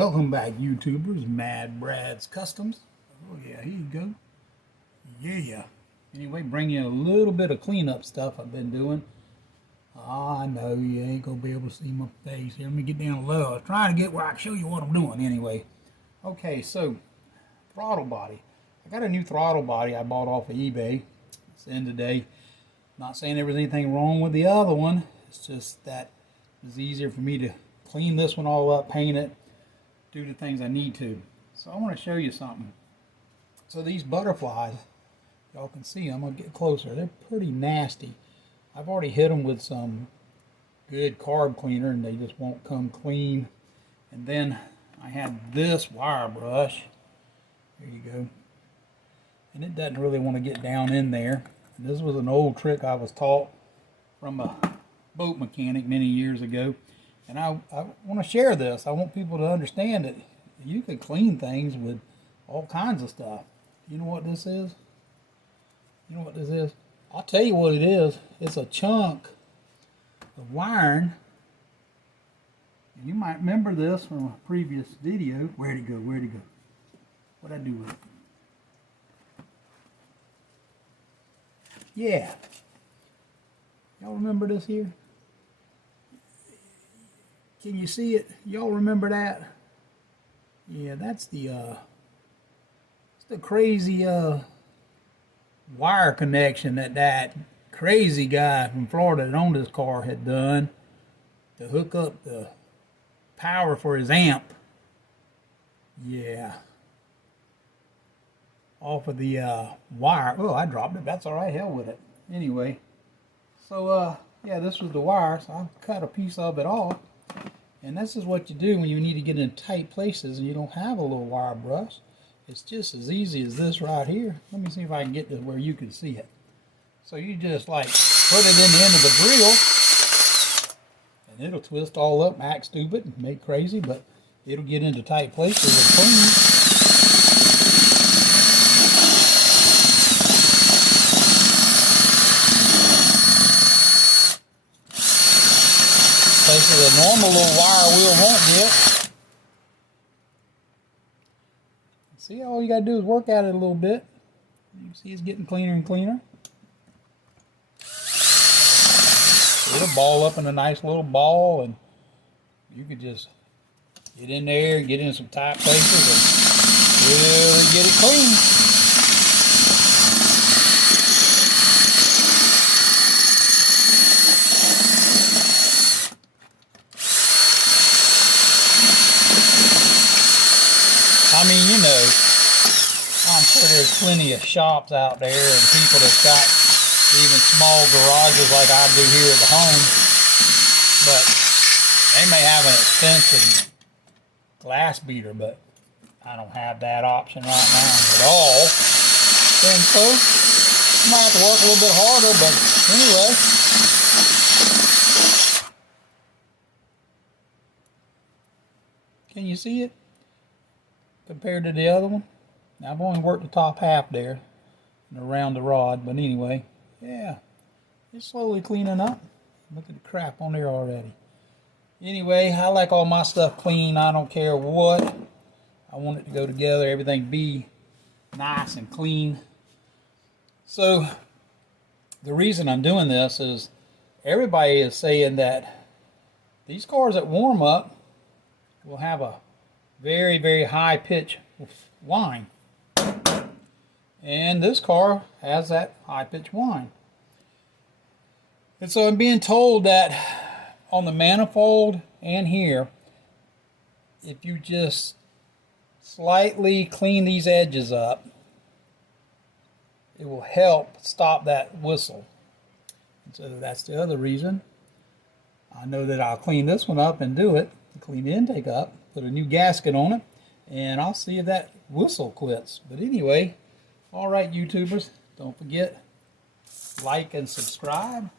Welcome back, YouTubers. Mad Brad's Customs. Oh yeah, here you go. Yeah. Anyway, bring you a little bit of cleanup stuff I've been doing. I know you ain't gonna be able to see my face here. Let me get down low. I was trying to get where I can show you what I'm doing anyway. Okay, so throttle body. I got a new throttle body I bought off of eBay. It's the end of the day. Not saying there was anything wrong with the other one. It's just that it's easier for me to clean this one all up, paint it, do the things I need to. So I want to show you something. So these butterflies, y'all can see them. I'll get closer. They're pretty nasty. I've already hit them with some good carb cleaner and they just won't come clean. And then I had this wire brush. There you go. And it doesn't really want to get down in there. And this was an old trick I was taught from a boat mechanic many years ago. And I want to share this. I want people to understand that you can clean things with all kinds of stuff. You know what this is? You know what this is? I'll tell you what it is. It's a chunk of wiring. And you might remember this from a previous video. Where'd it go? Where'd it go? What'd I do with it? Yeah. Y'all remember this here? Can you see it? Y'all remember that? Yeah, that's the crazy wire connection that crazy guy from Florida that owned this car had done to hook up the power for his amp. Yeah. Off of the wire. Oh, I dropped it. That's all right. Hell with it. Anyway, so yeah, this was the wire. So I cut a piece of it off. And this is what you do when you need to get in tight places and you don't have a little wire brush. It's just as easy as this right here. Let me see if I can get to where you can see it. So you just like put it in the end of the drill and it'll twist all up, act stupid, and make crazy, but it'll get into tight places and clean. Places a normal little wire wheel won't get. See, all you gotta do is work at it a little bit. You can see it's getting cleaner and cleaner. It'll ball up in a nice little ball, and you could just get in there and get in some tight places and really get it clean. I mean, you know, I'm sure there's plenty of shops out there and people that's got even small garages like I do here at home, but they may have an expensive glass beater, but I don't have that option right now at all. And so, you might have to work a little bit harder, but anyway. Can you see it? Compared to the other one. Now I've only worked the top half there and around the rod, but anyway, yeah, it's slowly cleaning up. Look at the crap on there already. Anyway, I like all my stuff clean. I don't care what. I want it to go together, everything be nice and clean. So the reason I'm doing this is everybody is saying that these cars that warm up will have a very, very high pitch whine. And this car has that high pitch whine. And so I'm being told that on the manifold and here, if you just slightly clean these edges up, it will help stop that whistle. And so that's the other reason. I know that I'll clean this one up and do it, clean the intake up, put a new gasket on it, and I'll see if that whistle quits. But anyway, all right, YouTubers, don't forget, like and subscribe.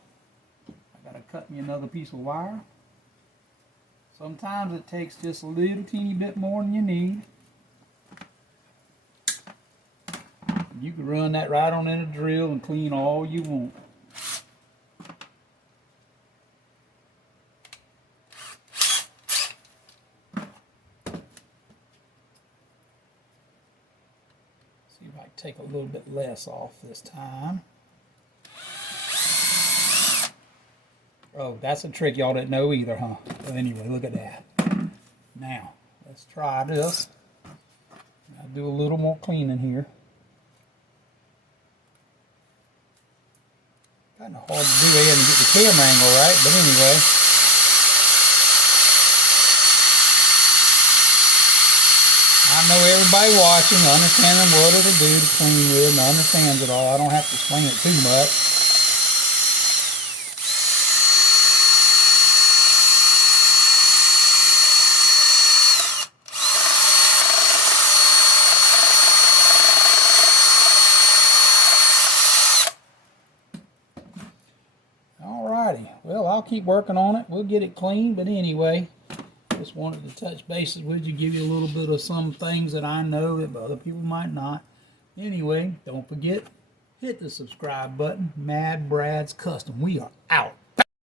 I gotta cut me another piece of wire. Sometimes it takes just a little teeny bit more than you need. You can run that right on in a drill and clean all you want. take a little bit less off this time. Oh, that's a trick y'all didn't know either, huh? But anyway, look at that. Now, let's try this. I'll do a little more cleaning here. Kind of hard to do there and get the camera angle right, but anyway. I know everybody watching understanding what it'll do to clean with and understands it all. I don't have to explain it too much. Alrighty, well, I'll keep working on it. We'll get it clean, but anyway, just wanted to touch bases with you, give you a little bit of some things that I know that other people might not. Anyway, don't forget, hit the subscribe button. Mad Brad's Custom. We are out.